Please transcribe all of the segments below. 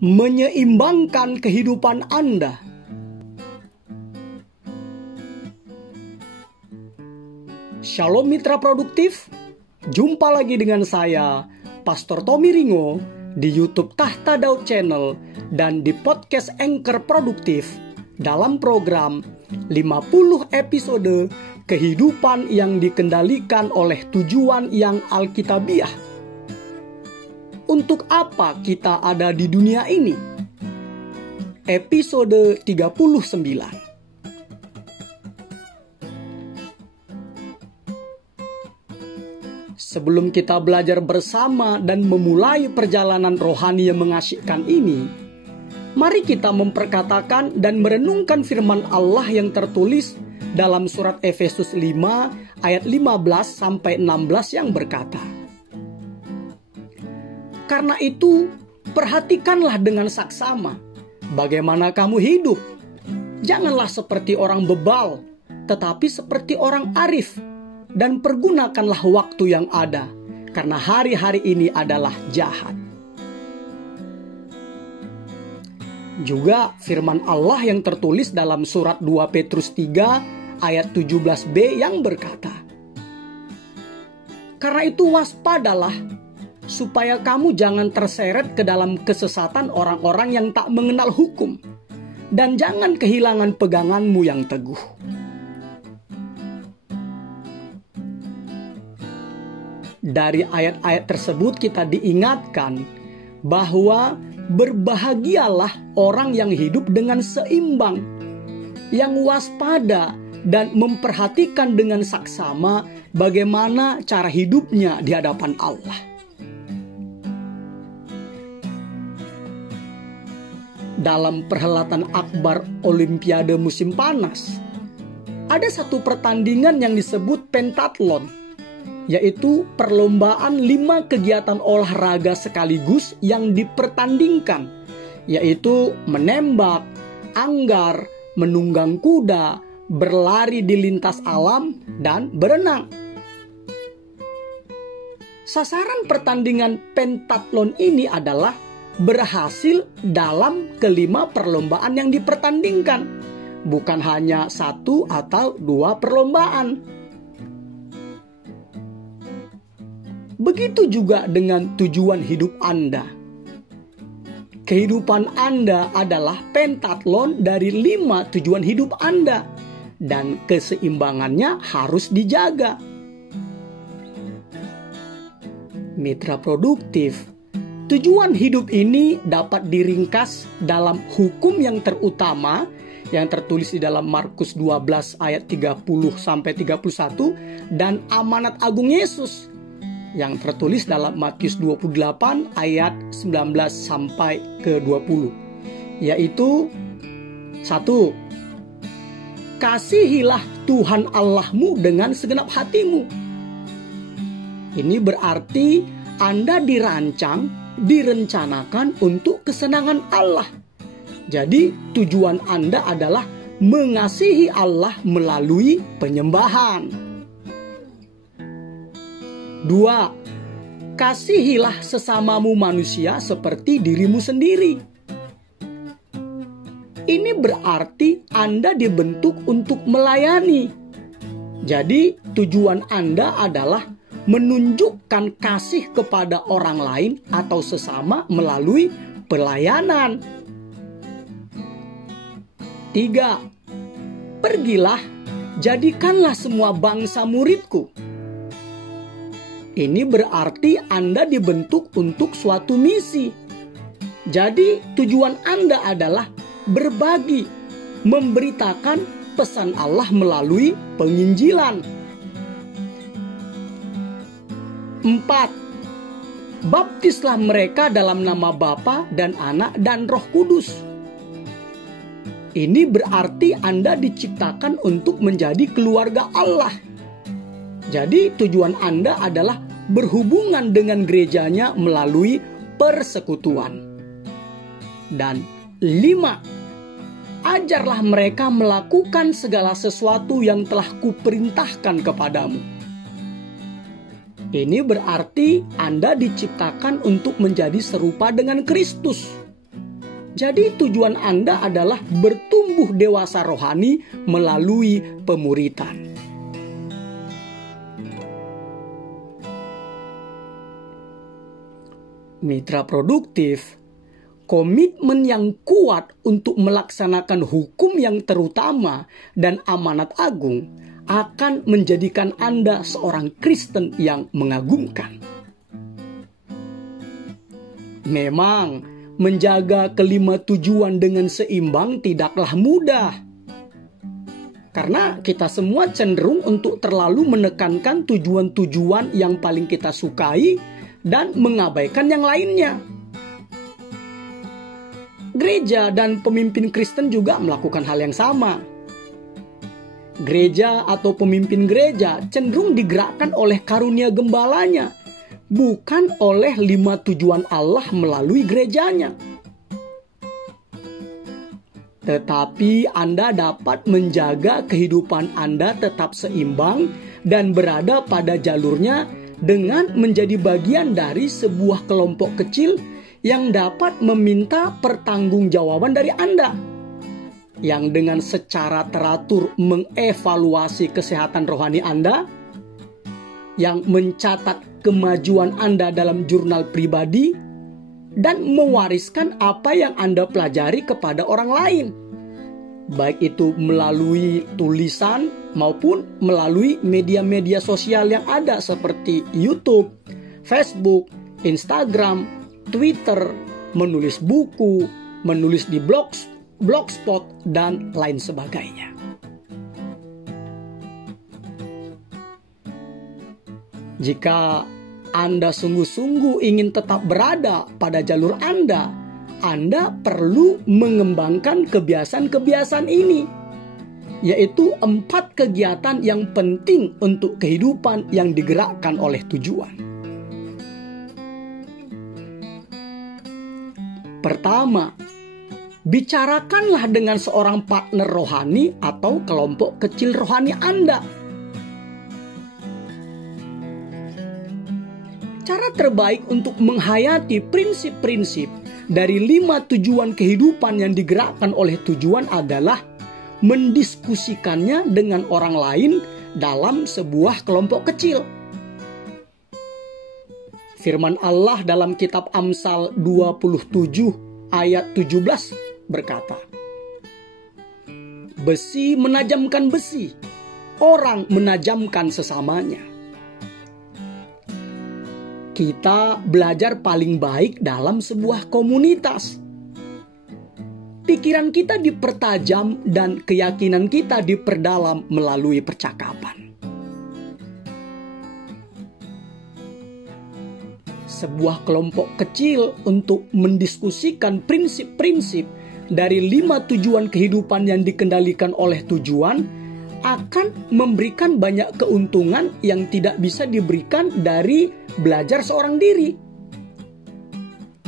menyeimbangkan kehidupan Anda. Shalom mitra produktif, jumpa lagi dengan saya, Pastor Tommy Ringo, di YouTube Tahta Daud Channel dan di podcast Anchor Produktif dalam program 50 episode kehidupan yang dikendalikan oleh tujuan yang alkitabiah. Untuk apa kita ada di dunia ini? Episode 39. Sebelum kita belajar bersama dan memulai perjalanan rohani yang mengasyikkan ini, mari kita memperkatakan dan merenungkan firman Allah yang tertulis dalam surat Efesus 5 ayat 15-16 yang berkata, "Karena itu, perhatikanlah dengan saksama bagaimana kamu hidup. Janganlah seperti orang bebal, tetapi seperti orang arif. Dan pergunakanlah waktu yang ada, karena hari-hari ini adalah jahat." Juga firman Allah yang tertulis dalam surat 2 Petrus 3 ayat 17b yang berkata, "Karena itu waspadalah, supaya kamu jangan terseret ke dalam kesesatan orang-orang yang tak mengenal hukum, dan jangan kehilangan peganganmu yang teguh." Dari ayat-ayat tersebut kita diingatkan bahwa berbahagialah orang yang hidup dengan seimbang, yang waspada dan memperhatikan dengan saksama bagaimana cara hidupnya di hadapan Allah. Dalam perhelatan akbar Olimpiade musim panas, ada satu pertandingan yang disebut pentathlon, yaitu perlombaan 5 kegiatan olahraga sekaligus yang dipertandingkan, yaitu menembak, anggar, menunggang kuda, berlari di lintas alam, dan berenang. Sasaran pertandingan pentathlon ini adalah berhasil dalam kelima perlombaan yang dipertandingkan, bukan hanya 1 atau 2 perlombaan. Begitu juga dengan tujuan hidup Anda. Kehidupan Anda adalah pentathlon dari 5 tujuan hidup Anda, dan keseimbangannya harus dijaga. Mitra produktif, tujuan hidup ini dapat diringkas dalam hukum yang terutama yang tertulis di dalam Markus 12 ayat 30-31 dan amanat agung Yesus yang tertulis dalam Matius 28 ayat 19 sampai ke 20, yaitu 1. Kasihilah Tuhan Allahmu dengan segenap hatimu. Ini berarti Anda direncanakan untuk kesenangan Allah. Jadi tujuan Anda adalah mengasihi Allah melalui penyembahan. 2. Kasihilah sesamamu manusia seperti dirimu sendiri. Ini berarti Anda dibentuk untuk melayani. Jadi tujuan Anda adalah menunjukkan kasih kepada orang lain atau sesama melalui pelayanan. 3. Pergilah, jadikanlah semua bangsa muridku. Ini berarti Anda dibentuk untuk suatu misi. Jadi tujuan Anda adalah berbagi, memberitakan pesan Allah melalui penginjilan. 4. Baptislah mereka dalam nama Bapa dan Anak dan Roh Kudus. Ini berarti Anda diciptakan untuk menjadi keluarga Allah. Jadi tujuan Anda adalah berhubungan dengan gerejanya melalui persekutuan. Dan 5. Ajarlah mereka melakukan segala sesuatu yang telah kuperintahkan kepadamu. Ini berarti Anda diciptakan untuk menjadi serupa dengan Kristus. Jadi tujuan Anda adalah bertumbuh dewasa rohani melalui pemuritan. Mitra produktif, komitmen yang kuat untuk melaksanakan hukum yang terutama dan amanat agung akan menjadikan Anda seorang Kristen yang mengagumkan. Memang, menjaga kelima tujuan dengan seimbang tidaklah mudah. Karena kita semua cenderung untuk terlalu menekankan tujuan-tujuan yang paling kita sukai dan mengabaikan yang lainnya. Gereja dan pemimpin Kristen juga melakukan hal yang sama. Gereja atau pemimpin gereja cenderung digerakkan oleh karunia gembalanya, bukan oleh 5 tujuan Allah melalui gerejanya. Tetapi Anda dapat menjaga kehidupan Anda tetap seimbang dan berada pada jalurnya dengan menjadi bagian dari sebuah kelompok kecil yang dapat meminta pertanggungjawaban dari Anda, yang dengan secara teratur mengevaluasi kesehatan rohani Anda, yang mencatat kemajuan Anda dalam jurnal pribadi, dan mewariskan apa yang Anda pelajari kepada orang lain, baik itu melalui tulisan maupun melalui media-media sosial yang ada seperti YouTube, Facebook, Instagram, Twitter, menulis buku, menulis di blogspot, dan lain sebagainya. Jika Anda sungguh-sungguh ingin tetap berada pada jalur Anda perlu mengembangkan kebiasaan-kebiasaan ini, yaitu 4 kegiatan yang penting untuk kehidupan yang digerakkan oleh tujuan. Pertama, bicarakanlah dengan seorang partner rohani atau kelompok kecil rohani Anda. Cara terbaik untuk menghayati prinsip-prinsip dari 5 tujuan kehidupan yang digerakkan oleh tujuan adalah mendiskusikannya dengan orang lain dalam sebuah kelompok kecil. Firman Allah dalam kitab Amsal 27 ayat 17 berkata, "Besi menajamkan besi, orang menajamkan sesamanya." Kita belajar paling baik dalam sebuah komunitas. Pikiran kita dipertajam dan keyakinan kita diperdalam melalui percakapan. Sebuah kelompok kecil untuk mendiskusikan prinsip-prinsip dari 5 tujuan kehidupan yang dikendalikan oleh tujuan akan memberikan banyak keuntungan yang tidak bisa diberikan dari belajar seorang diri.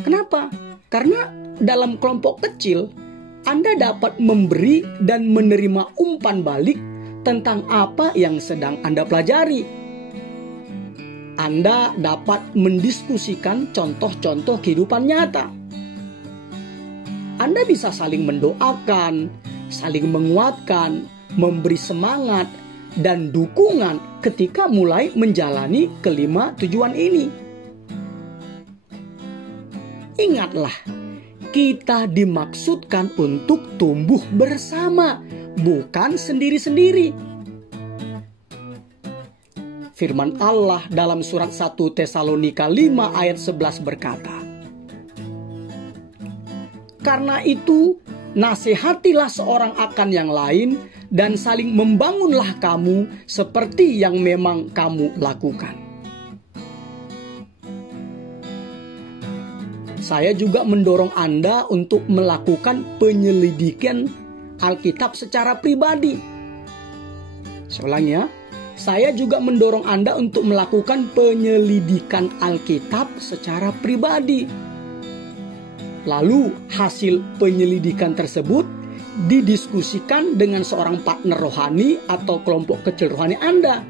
Kenapa? Karena dalam kelompok kecil, Anda dapat memberi dan menerima umpan balik tentang apa yang sedang Anda pelajari. Anda dapat mendiskusikan contoh-contoh kehidupan nyata. Anda bisa saling mendoakan, saling menguatkan, memberi semangat dan dukungan ketika mulai menjalani kelima tujuan ini. Ingatlah, kita dimaksudkan untuk tumbuh bersama, bukan sendiri-sendiri. Firman Allah dalam surat 1 Tesalonika 5 ayat 11 berkata, "Karena itu, nasihatilah seorang akan yang lain dan saling membangunlah kamu seperti yang memang kamu lakukan." Saya juga mendorong Anda untuk melakukan penyelidikan Alkitab secara pribadi. Saya ulang ya. Saya juga mendorong Anda untuk melakukan penyelidikan Alkitab secara pribadi. Lalu hasil penyelidikan tersebut didiskusikan dengan seorang partner rohani atau kelompok kecil rohani Anda,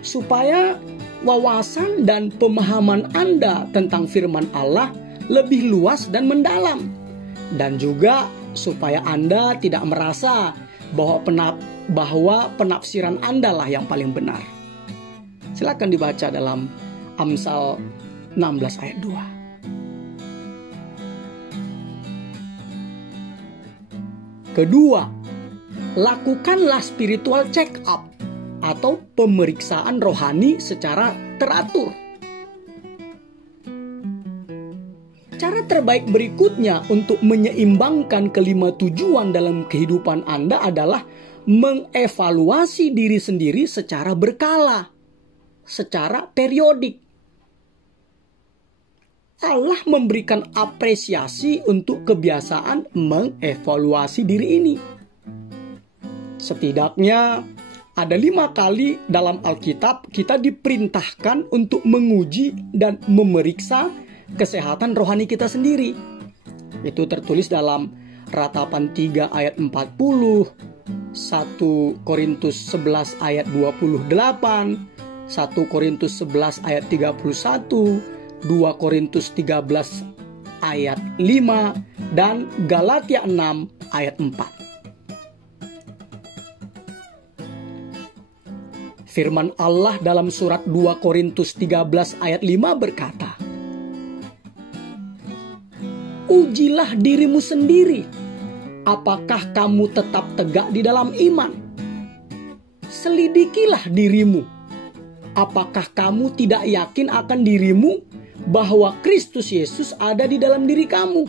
supaya wawasan dan pemahaman Anda tentang firman Allah lebih luas dan mendalam, Dan juga supaya Anda tidak merasa bahwa penafsiran Anda lah yang paling benar. Silakan dibaca dalam Amsal 16 ayat 2. Kedua, lakukanlah spiritual check up atau pemeriksaan rohani secara teratur. Cara terbaik berikutnya untuk menyeimbangkan kelima tujuan dalam kehidupan Anda adalah mengevaluasi diri sendiri secara berkala, secara periodik. Allah memberikan apresiasi untuk kebiasaan mengevaluasi diri ini. Setidaknya ada 5 kali dalam Alkitab kita diperintahkan untuk menguji dan memeriksa kesehatan rohani kita sendiri. Itu tertulis dalam Ratapan 3 ayat 40, 1 Korintus 11 ayat 28, 1 Korintus 11 ayat 31, 2 Korintus 13 ayat 5, dan Galatia 6 ayat 4. Firman Allah dalam surat 2 Korintus 13 ayat 5 berkata, "Ujilah dirimu sendiri, apakah kamu tetap tegak di dalam iman? Selidikilah dirimu, apakah kamu tidak yakin akan dirimu bahwa Kristus Yesus ada di dalam diri kamu?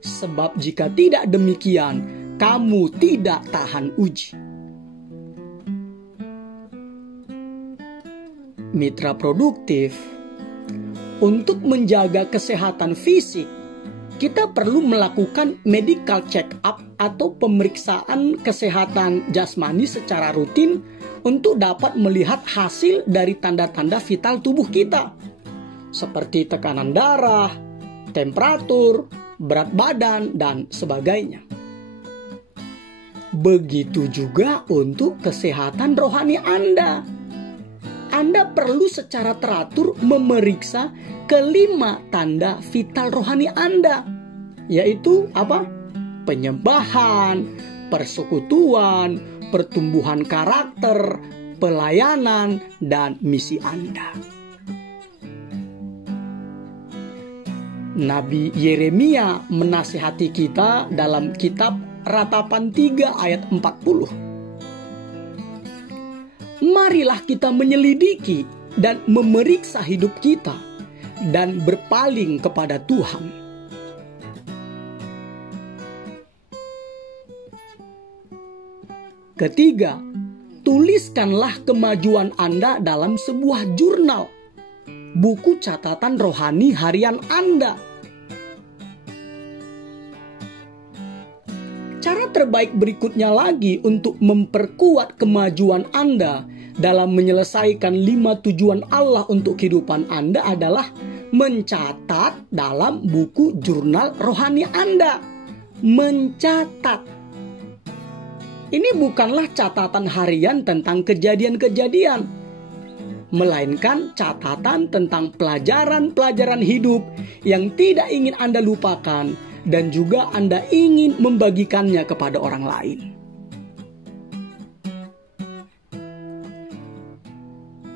Sebab jika tidak demikian, kamu tidak tahan uji." Mitra produktif, untuk menjaga kesehatan fisik, kita perlu melakukan medical check up atau pemeriksaan kesehatan jasmani secara rutin untuk dapat melihat hasil dari tanda-tanda vital tubuh kita, seperti tekanan darah, temperatur, berat badan, dan sebagainya. Begitu juga untuk kesehatan rohani Anda. Anda perlu secara teratur memeriksa kelima tanda vital rohani Anda, yaitu apa? Penyembahan, persekutuan, pertumbuhan karakter, pelayanan, dan misi Anda. Nabi Yeremia menasihati kita dalam kitab Ratapan 3 ayat 40. Marilah kita menyelidiki dan memeriksa hidup kita dan berpaling kepada Tuhan. Ketiga, tuliskanlah kemajuan Anda dalam sebuah jurnal, buku catatan rohani harian Anda. Cara terbaik berikutnya lagi untuk memperkuat kemajuan Anda dalam menyelesaikan 5 tujuan Allah untuk kehidupan Anda adalah mencatat dalam buku jurnal rohani Anda. Mencatat. Ini bukanlah catatan harian tentang kejadian-kejadian, melainkan catatan tentang pelajaran-pelajaran hidup yang tidak ingin Anda lupakan dan juga Anda ingin membagikannya kepada orang lain.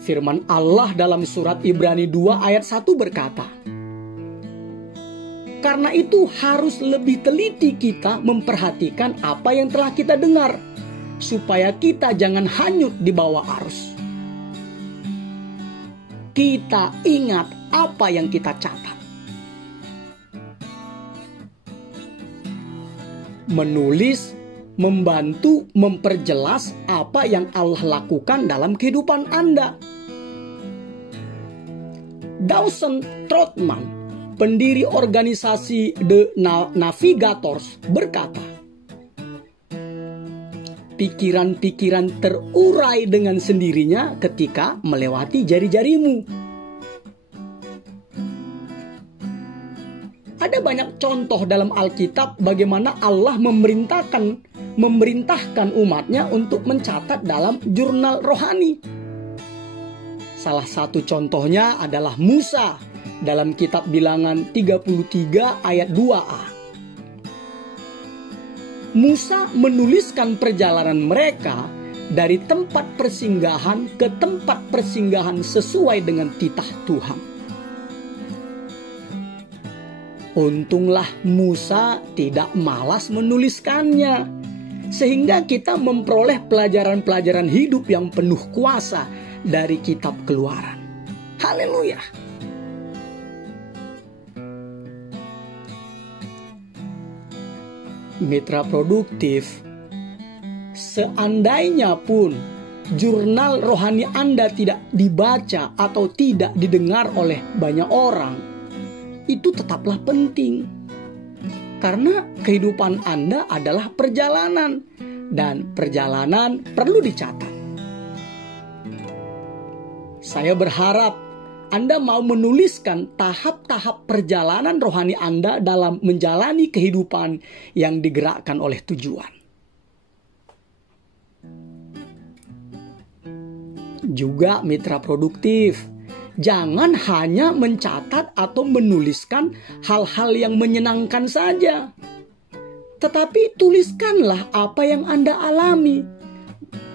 Firman Allah dalam surat Ibrani 2 ayat 1 berkata, "Karena itu harus lebih teliti kita memperhatikan apa yang telah kita dengar, supaya kita jangan hanyut di bawah arus." Kita ingat apa yang kita catat. Menulis membantu memperjelas apa yang Allah lakukan dalam kehidupan Anda. Dawson Trotman, pendiri organisasi The Navigators, berkata, "Pikiran-pikiran terurai dengan sendirinya ketika melewati jari-jarimu." Ada banyak contoh dalam Alkitab bagaimana Allah memerintahkan umatnya untuk mencatat dalam jurnal rohani. Salah satu contohnya adalah Musa dalam kitab Bilangan 33 ayat 2a. Musa menuliskan perjalanan mereka dari tempat persinggahan ke tempat persinggahan sesuai dengan titah Tuhan. Untunglah Musa tidak malas menuliskannya, sehingga kita memperoleh pelajaran-pelajaran hidup yang penuh kuasa dari kitab Keluaran. Haleluya! Mitra produktif, seandainya pun jurnal rohani Anda tidak dibaca atau tidak didengar oleh banyak orang, itu tetaplah penting. Karena kehidupan Anda adalah perjalanan, dan perjalanan perlu dicatat. Saya berharap Anda mau menuliskan tahap-tahap perjalanan rohani Anda dalam menjalani kehidupan yang digerakkan oleh tujuan. Juga mitra produktif, jangan hanya mencatat atau menuliskan hal-hal yang menyenangkan saja. Tetapi tuliskanlah apa yang Anda alami,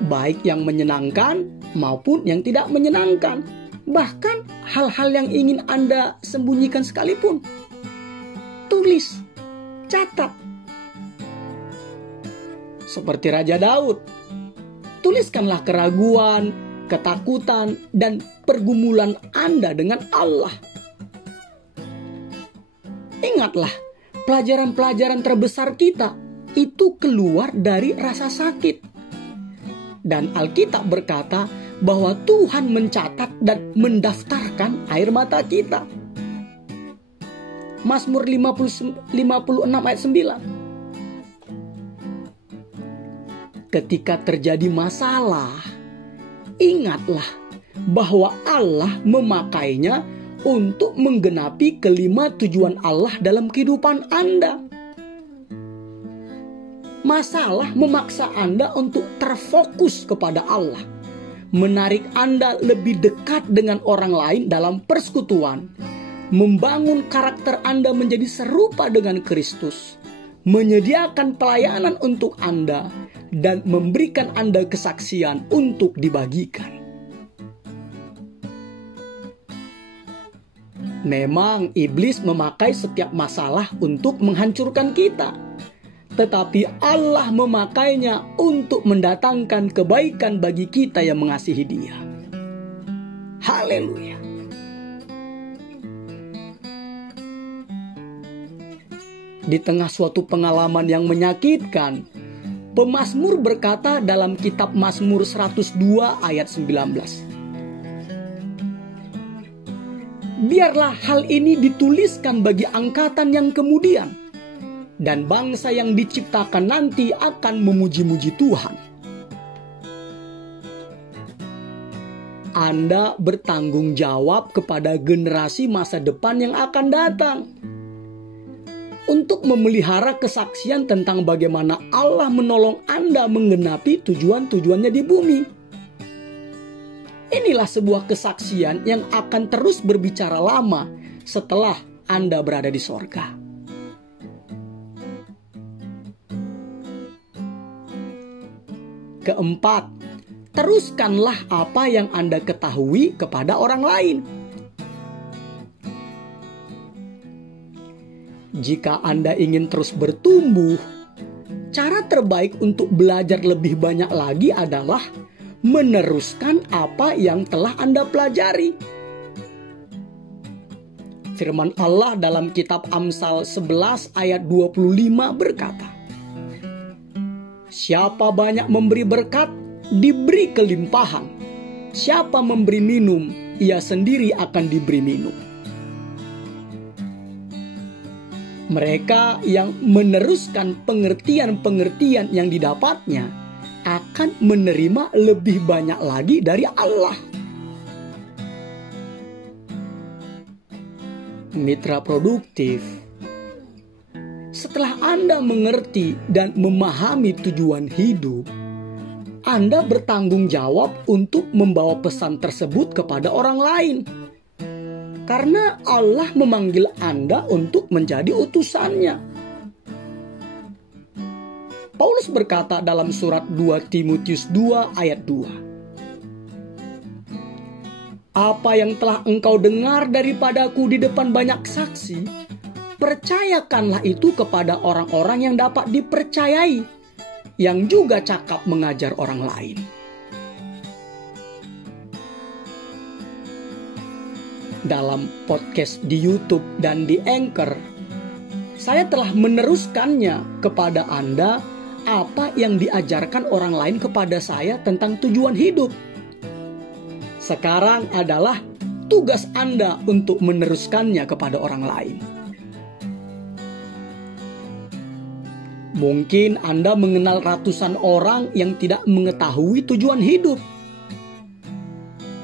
baik yang menyenangkan maupun yang tidak menyenangkan. Bahkan hal-hal yang ingin Anda sembunyikan sekalipun, tulis, catat. Seperti Raja Daud, tuliskanlah keraguan, ketakutan, dan pergumulan Anda dengan Allah. Ingatlah, pelajaran-pelajaran terbesar kita itu keluar dari rasa sakit. Dan Alkitab berkata bahwa Tuhan mencatat dan mendaftarkan air mata kita. Mazmur 56 ayat 9. Ketika terjadi masalah, ingatlah bahwa Allah memakainya untuk menggenapi kelima tujuan Allah dalam kehidupan Anda. Masalah memaksa Anda untuk terfokus kepada Allah, menarik Anda lebih dekat dengan orang lain dalam persekutuan, membangun karakter Anda menjadi serupa dengan Kristus, menyediakan pelayanan untuk Anda, dan memberikan Anda kesaksian untuk dibagikan. Memang iblis memakai setiap masalah untuk menghancurkan kita, tetapi Allah memakainya untuk mendatangkan kebaikan bagi kita yang mengasihi Dia. Haleluya. Di tengah suatu pengalaman yang menyakitkan, pemazmur berkata dalam kitab Mazmur 102 ayat 19. Biarlah hal ini dituliskan bagi angkatan yang kemudian, dan bangsa yang diciptakan nanti akan memuji-muji Tuhan. Anda bertanggung jawab kepada generasi masa depan yang akan datang untuk memelihara kesaksian tentang bagaimana Allah menolong Anda menggenapi tujuan-tujuannya di bumi. Inilah sebuah kesaksian yang akan terus berbicara lama setelah Anda berada di sorga. Keempat, teruskanlah apa yang Anda ketahui kepada orang lain. Jika Anda ingin terus bertumbuh, cara terbaik untuk belajar lebih banyak lagi adalah meneruskan apa yang telah Anda pelajari. Firman Allah dalam kitab Amsal 11 ayat 25 berkata, siapa banyak memberi berkat, diberi kelimpahan. Siapa memberi minum, ia sendiri akan diberi minum. Mereka yang meneruskan pengertian-pengertian yang didapatnya akan menerima lebih banyak lagi dari Allah. Mitra produktif, setelah Anda mengerti dan memahami tujuan hidup, Anda bertanggung jawab untuk membawa pesan tersebut kepada orang lain. Karena Allah memanggil Anda untuk menjadi utusannya. Paulus berkata dalam surat 2 Timotius 2 ayat 2. Apa yang telah engkau dengar daripadaku di depan banyak saksi, percayakanlah itu kepada orang-orang yang dapat dipercayai, yang juga cakap mengajar orang lain. Dalam podcast di YouTube dan di Anchor, saya telah meneruskannya kepada Anda apa yang diajarkan orang lain kepada saya tentang tujuan hidup. Sekarang adalah tugas Anda untuk meneruskannya kepada orang lain. Mungkin Anda mengenal ratusan orang yang tidak mengetahui tujuan hidup.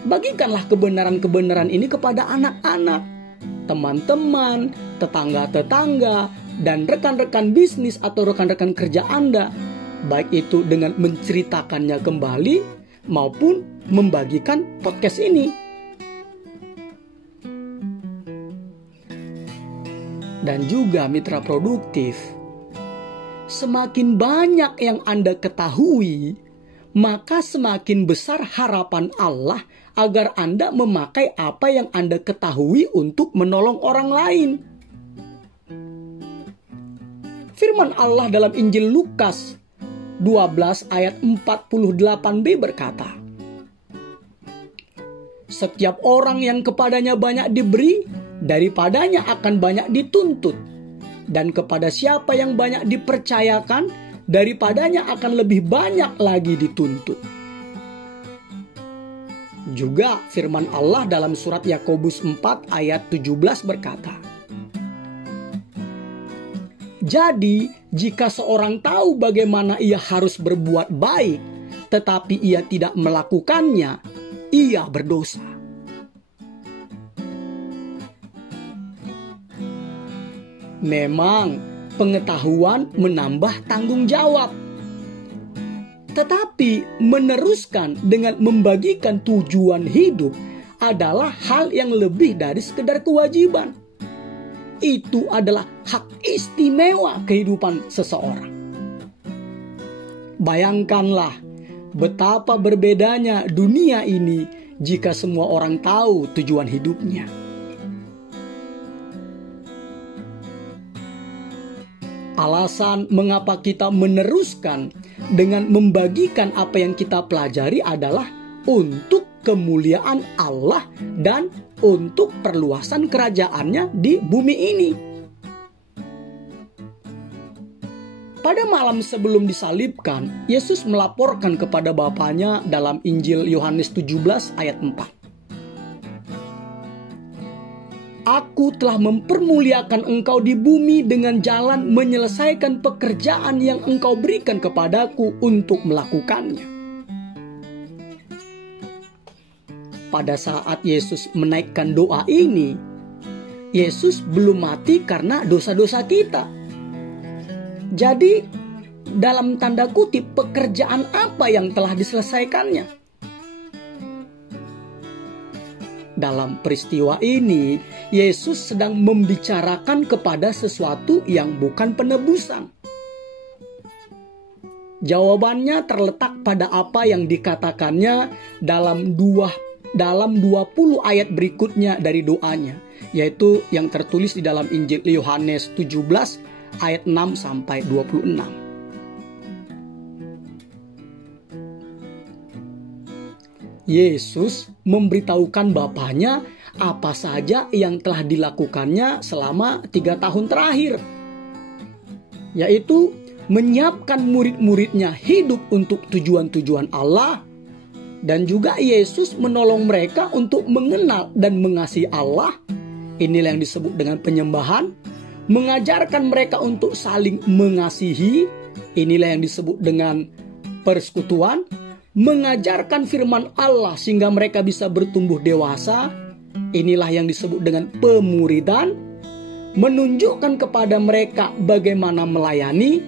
Bagikanlah kebenaran-kebenaran ini kepada anak-anak, teman-teman, tetangga-tetangga, dan rekan-rekan bisnis atau rekan-rekan kerja Anda, baik itu dengan menceritakannya kembali maupun membagikan podcast ini. Dan juga mitra produktif, semakin banyak yang Anda ketahui, maka semakin besar harapan Allah agar Anda memakai apa yang Anda ketahui untuk menolong orang lain. Firman Allah dalam Injil Lukas 12 ayat 48b berkata, setiap orang yang kepadanya banyak diberi, daripadanya akan banyak dituntut. Dan kepada siapa yang banyak dipercayakan, daripadanya akan lebih banyak lagi dituntut. Juga firman Allah dalam surat Yakobus 4 ayat 17 berkata, jadi, jika seorang tahu bagaimana ia harus berbuat baik, tetapi ia tidak melakukannya, ia berdosa. Memang, pengetahuan menambah tanggung jawab. Tetapi, meneruskan dengan membagikan tujuan hidup adalah hal yang lebih dari sekedar kewajiban. Itu adalah hak istimewa kehidupan seseorang. Bayangkanlah betapa berbedanya dunia ini jika semua orang tahu tujuan hidupnya. Alasan mengapa kita meneruskan dengan membagikan apa yang kita pelajari adalah untuk kemuliaan Allah dan untuk perluasan kerajaannya di bumi ini. Pada malam sebelum disalibkan, Yesus melaporkan kepada Bapanya dalam Injil Yohanes 17 ayat 4. Aku telah mempermuliakan engkau di bumi dengan jalan menyelesaikan pekerjaan yang engkau berikan kepadaku untuk melakukannya. Pada saat Yesus menaikkan doa ini, Yesus belum mati karena dosa-dosa kita. Jadi, dalam tanda kutip, pekerjaan apa yang telah diselesaikannya? Dalam peristiwa ini, Yesus sedang membicarakan kepada sesuatu yang bukan penebusan. Jawabannya terletak pada apa yang dikatakannya dalam 20 ayat berikutnya dari doanya, yaitu yang tertulis di dalam Injil Yohanes 17 ayat 6 sampai 26. Yesus memberitahukan Bapanya apa saja yang telah dilakukannya selama 3 tahun terakhir, yaitu menyiapkan murid-muridnya hidup untuk tujuan-tujuan Allah. Dan juga Yesus menolong mereka untuk mengenal dan mengasihi Allah. Inilah yang disebut dengan penyembahan. Mengajarkan mereka untuk saling mengasihi. Inilah yang disebut dengan persekutuan. Mengajarkan firman Allah sehingga mereka bisa bertumbuh dewasa. Inilah yang disebut dengan pemuridan. Menunjukkan kepada mereka bagaimana melayani.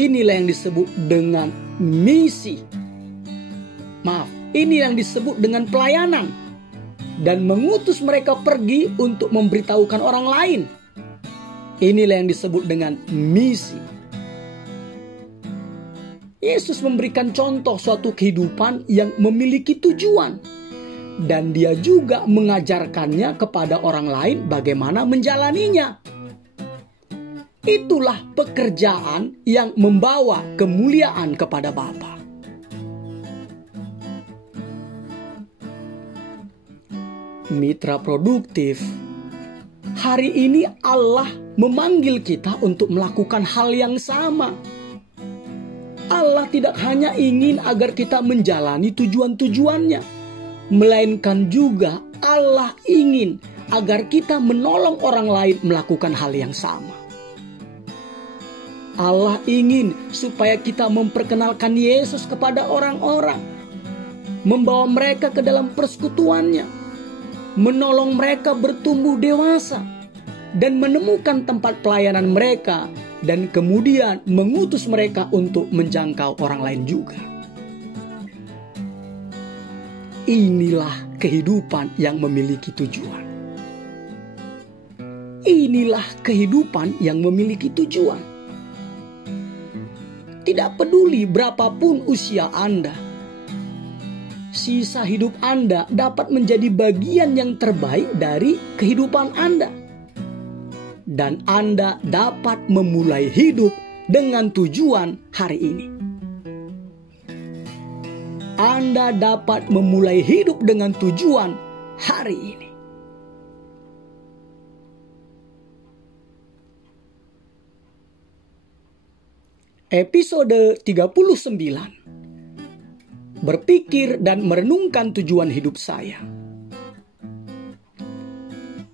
Inilah yang disebut dengan misi. Ini yang disebut dengan pelayanan. Dan mengutus mereka pergi untuk memberitahukan orang lain. Inilah yang disebut dengan misi. Yesus memberikan contoh suatu kehidupan yang memiliki tujuan. Dan dia juga mengajarkannya kepada orang lain bagaimana menjalaninya. Itulah pekerjaan yang membawa kemuliaan kepada Bapa. Mitra produktif, hari ini Allah memanggil kita untuk melakukan hal yang sama. Allah tidak hanya ingin agar kita menjalani tujuan-tujuannya, melainkan juga Allah ingin agar kita menolong orang lain melakukan hal yang sama. Allah ingin supaya kita memperkenalkan Yesus kepada orang-orang, membawa mereka ke dalam persekutuannya, menolong mereka bertumbuh dewasa, dan menemukan tempat pelayanan mereka, dan kemudian mengutus mereka untuk menjangkau orang lain juga. Inilah kehidupan yang memiliki tujuan. Inilah kehidupan yang memiliki tujuan. Tidak peduli berapapun usia Anda, sisa hidup Anda dapat menjadi bagian yang terbaik dari kehidupan Anda. Dan Anda dapat memulai hidup dengan tujuan hari ini. Anda dapat memulai hidup dengan tujuan hari ini. Episode 39. Berpikir dan merenungkan tujuan hidup saya.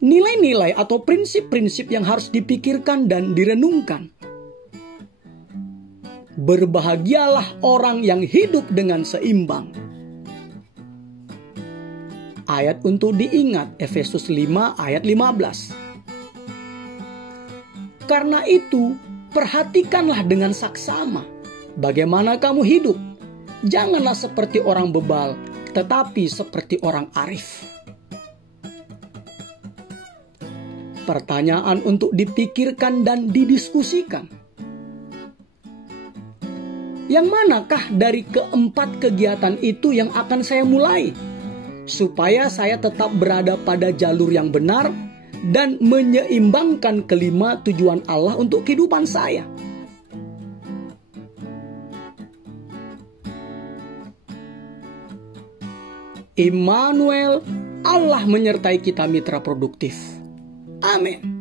Nilai-nilai atau prinsip-prinsip yang harus dipikirkan dan direnungkan. Berbahagialah orang yang hidup dengan seimbang. Ayat untuk diingat, Efesus 5 ayat 15. Karena itu, perhatikanlah dengan saksama bagaimana kamu hidup. Janganlah seperti orang bebal, tetapi seperti orang arif. Pertanyaan untuk dipikirkan dan didiskusikan. Yang manakah dari keempat kegiatan itu yang akan saya mulai, supaya saya tetap berada pada jalur yang benar dan menyeimbangkan kelima tujuan Allah untuk kehidupan saya? Immanuel, Allah menyertai kita mitra produktif. Amin.